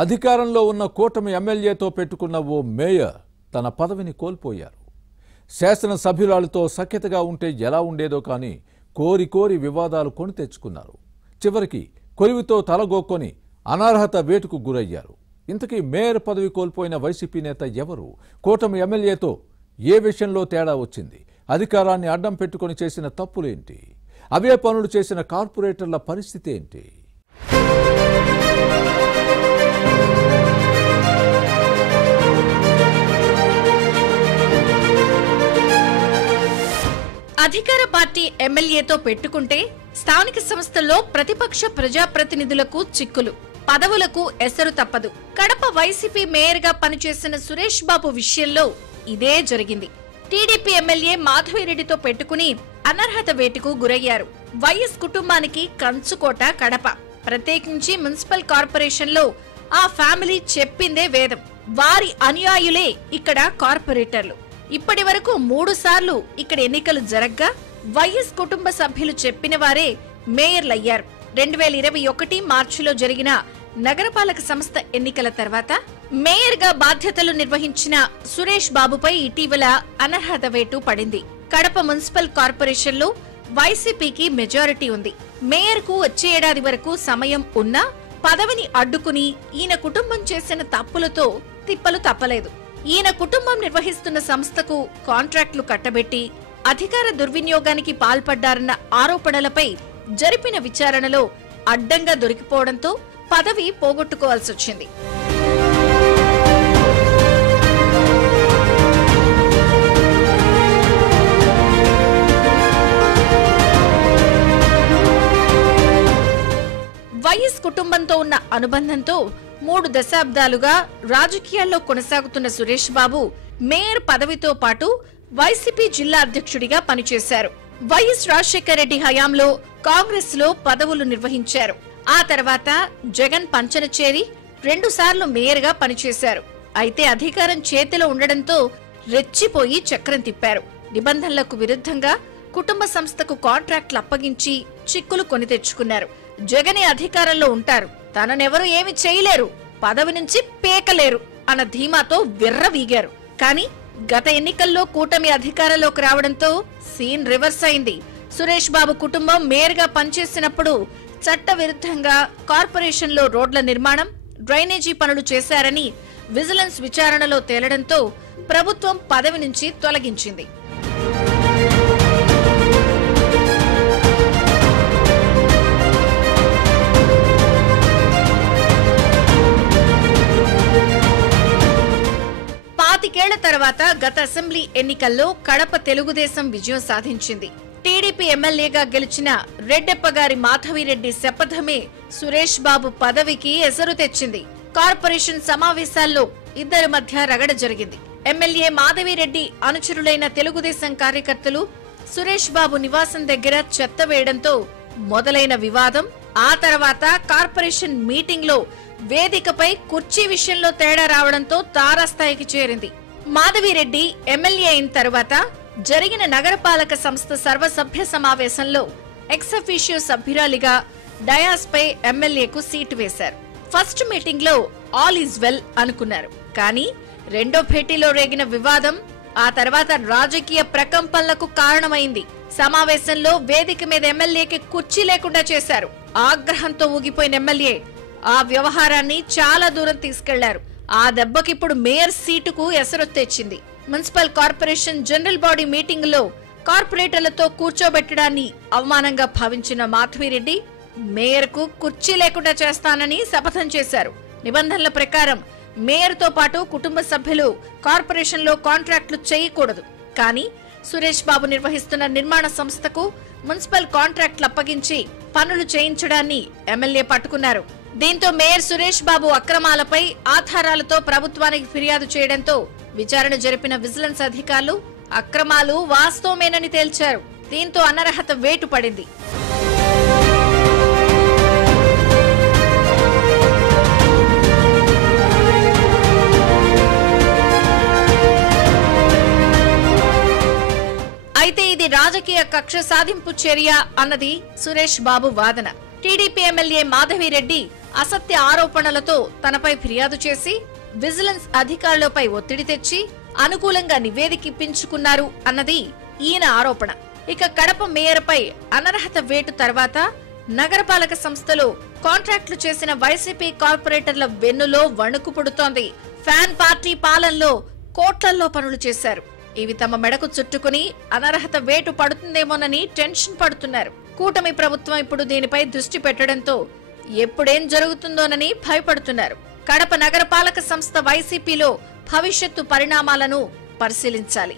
అధికారంలో ఉన్న కూటమి ఎమ్మెల్యేతో పెట్టుకున్న ఓ మేయర్ తన పదవిని కోల్పోయారు. శాసనసభ్యురాలతో సఖ్యతగా ఉంటే ఎలా ఉండేదో కానీ కోరి కోరి వివాదాలు కొని తెచ్చుకున్నారు. చివరికి కొలివితో తలగొక్కొని అనర్హత వేటుకు గురయ్యారు. ఇంతకీ మేయర్ పదవి కోల్పోయిన వైసీపీ నేత ఎవరు? కూటమి ఎమ్మెల్యేతో ఏ విషయంలో తేడా వచ్చింది? అధికారాన్ని అడ్డం పెట్టుకొని చేసిన తప్పులేంటి? అవే పనులు చేసిన కార్పొరేటర్ల పరిస్థితి ఏంటి? అధికార పార్టీ ఎమ్మెల్యేతో పెట్టుకుంటే స్థానిక సంస్థల్లో ప్రతిపక్ష ప్రజాప్రతినిధులకు చిక్కులు, పదవులకు ఎసరు తప్పదు. కడప వైసీపీ మేయర్ గా పనిచేసిన సురేష్ బాబు విషయంలో ఇదే జరిగింది. టీడీపీ ఎమ్మెల్యే మాధవిరెడ్డితో పెట్టుకుని అనర్హత వేటుకు గురయ్యారు. వైఎస్ కుటుంబానికి కంచుకోట కడప. ప్రత్యేకించి మున్సిపల్ కార్పొరేషన్ లో ఆ ఫ్యామిలీ చెప్పిందే వేదం. వారి అనుయాయులే ఇక్కడ కార్పొరేటర్లు. ఇప్పటి వరకు 3 సార్లు ఇక్కడ ఎన్నికలు జరగ్గా వైఎస్ కుటుంబ సభ్యులు చెప్పిన వారే మేయర్లయ్యారు. 2021 మార్చిలో జరిగిన నగరపాలక సంస్థ ఎన్నికల తర్వాత మేయర్ గా బాధ్యతలు నిర్వహించిన సురేష్ బాబుపై ఇటీవల అనర్హత వేటు పడింది. కడప మున్సిపల్ కార్పొరేషన్ లో వైసీపీకి మెజారిటీ ఉంది. మేయర్ కు వచ్చే ఏడాది వరకు సమయం ఉన్నా పదవిని అడ్డుకుని ఈయన కుటుంబం చేసిన తప్పులతో తిప్పలు తప్పలేదు. ఈయన కుటుంబం నిర్వహిస్తున్న సంస్థకు కాంట్రాక్టులు కట్టబెట్టి అధికార దుర్వినియోగానికి పాల్పడ్డారన్న ఆరోపణలపై జరిపిన విచారణలో అడ్డంగా దొరికిపోవడంతో పదవి పోగొట్టుకోవాల్సొచ్చింది. వైఎస్ కుటుంబంతో ఉన్న అనుబంధంతో 3 దశాబ్దాలుగా రాజకీయాల్లో కొనసాగుతున్న సురేష్ బాబు మేయర్ పదవితో పాటు వైసీపీ జిల్లా అధ్యక్షుడిగా పనిచేశారు. వైఎస్ రాజశేఖర రెడ్డి హయాంలో కాంగ్రెస్ లో పదవులు నిర్వహించారు. ఆ తర్వాత జగన్ పంచన చేరి 2 సార్లు మేయర్ గా పనిచేశారు. అయితే అధికారం చేతిలో ఉండడంతో రెచ్చిపోయి చక్రం తిప్పారు. నిబంధనలకు విరుద్ధంగా కుటుంబ సంస్థకు కాంట్రాక్టులు అప్పగించి చిక్కులు కొని తెచ్చుకున్నారు. జగనే అధికారంలో ఉంటారు, తననెవరూ ఏమి చేయలేరు, పదవి నుంచి పేకలేరు అన్న ధీమాతో విర్రవీగారు. కానీ గత ఎన్నికల్లో కూటమి అధికారంలోకి రావడంతో సీన్ రివర్స్ అయింది. సురేష్ బాబు కుటుంబం మేయర్ గా పనిచేసినప్పుడు చట్ట విరుద్ధంగా కార్పొరేషన్ లో రోడ్ల నిర్మాణం, డ్రైనేజీ పనులు చేశారని విజిలెన్స్ విచారణలో తేలడంతో ప్రభుత్వం పదవి నుంచి తొలగించింది. పాతికేళ్ల తర్వాత గత అసెంబ్లీ ఎన్నికల్లో కడప తెలుగుదేశం విజయం సాధించింది. టీడీపీ ఎమ్మెల్యేగా గెలిచిన రెడ్డెప్పగారి మాధవిరెడ్డి శపథమే సురేష్ బాబు పదవికి ఎసరు తెచ్చింది. కార్పొరేషన్ సమావేశాల్లో ఇద్దరి మధ్య రగడ జరిగింది. ఎమ్మెల్యే మాధవిరెడ్డి అనుచరులైన తెలుగుదేశం కార్యకర్తలు సురేష్ బాబు నివాసం దగ్గర చెత్త వేయడంతో మొదలైన వివాదం ఆ తర్వాత కార్పొరేషన్ మీటింగ్ లో వేదికపై కుర్చీ విషయంలో తేడా రావడంతో తారాస్థాయికి చేరింది. మాధవిరెడ్డి ఎమ్మెల్యే అయిన తర్వాత జరిగిన నగరపాలక సంస్థ సర్వసభ్య సమావేశంలో ఎక్స్ అఫీషియో సభ్యురాలిగా డయాస్ పై ఎమ్మెల్యేకు సీటు వేశారు. ఫస్ట్ మీటింగ్ లో ఆల్ ఈజ్ వెల్ అనుకున్నారు. కానీ రెండో భేటీలో రేగిన వివాదం ఆ తర్వాత రాజకీయ ప్రకంపనలకు కారణమైంది. సమావేశంలో వేదిక మీద ఎమ్మెల్యేకి కుర్చీ లేకుండా చేశారు. ఆగ్రహంతో ఊగిపోయిన ఎమ్మెల్యే ఆ వ్యవహారాన్ని చాలా దూరం తీసుకెళ్లారు. ఆ దెబ్బకిప్పుడు మేయర్ సీటుకు ఎసరొత్తేచ్చింది. Municipal corporation general body meeting లో కార్పొరేటర్లతో కూర్చోబెట్టడాన్ని అవమానంగా భావించిన మాధవిరెడ్డి మేయర్ కు కుర్చీ లేకుండా చేస్తానని శపథం చేశారు. నిబంధనల ప్రకారం మేయర్ తో పాటు కుటుంబ సభ్యులు కార్పొరేషన్ లో కాంట్రాక్టులు చేయకూడదు. కానీ సురేష్ బాబు నిర్వహిస్తున్న నిర్మాణ సంస్థకు మున్సిపల్ కాంట్రాక్టులు అప్పగించి పనులు చేయించడాన్ని ఎమ్మెల్యే పట్టుకున్నారు. దీంతో మేయర్ సురేష్ బాబు అక్రమాలపై ఆధారాలతో ప్రభుత్వానికి ఫిర్యాదు చేయడంతో విచారణ జరిపిన విజిలెన్స్ అధికారులు అక్రమాలు వాస్తవమేనని తేల్చారు. దీంతో అనర్హత వేటు పడింది. అయితే ఇది రాజకీయ కక్ష సాధింపు చర్య అన్నది సురేష్ బాబు వాదన. టీడీపీ ఎమ్మెల్యే మాధవిరెడ్డి అసత్య ఆరోపణలతో తనపై ఫిర్యాదు చేసి విజిలెన్స్ అధికారులపై ఒత్తిడి తెచ్చి అనుకూలంగా నివేదిక ఇప్పించుకున్నారు అన్నది ఈయన ఆరోపణ. ఇక కడప మేయర్పై అనర్హత వేటు తర్వాత నగరపాలక సంస్థలో కాంట్రాక్టులు చేసిన వైసీపీ కార్పొరేటర్ల వెన్నులో వణుకు పుడుతోంది. ఫ్యాన్ పార్టీ పాలనలో కోట్లల్లో పనులు చేశారు. ఇవి తమ మెడకు చుట్టుకుని అనర్హత వేటు పడుతుందేమోనని టెన్షన్ పడుతున్నారు. కూటమి ప్రభుత్వం ఇప్పుడు దీనిపై దృష్టి పెట్టడంతో ఎప్పుడేం జరుగుతుందోనని భయపడుతున్నారు. కడప నగరపాలక సంస్థ వైసీపీలో భవిష్యత్తు పరిణామాలను పరిశీలించాలి.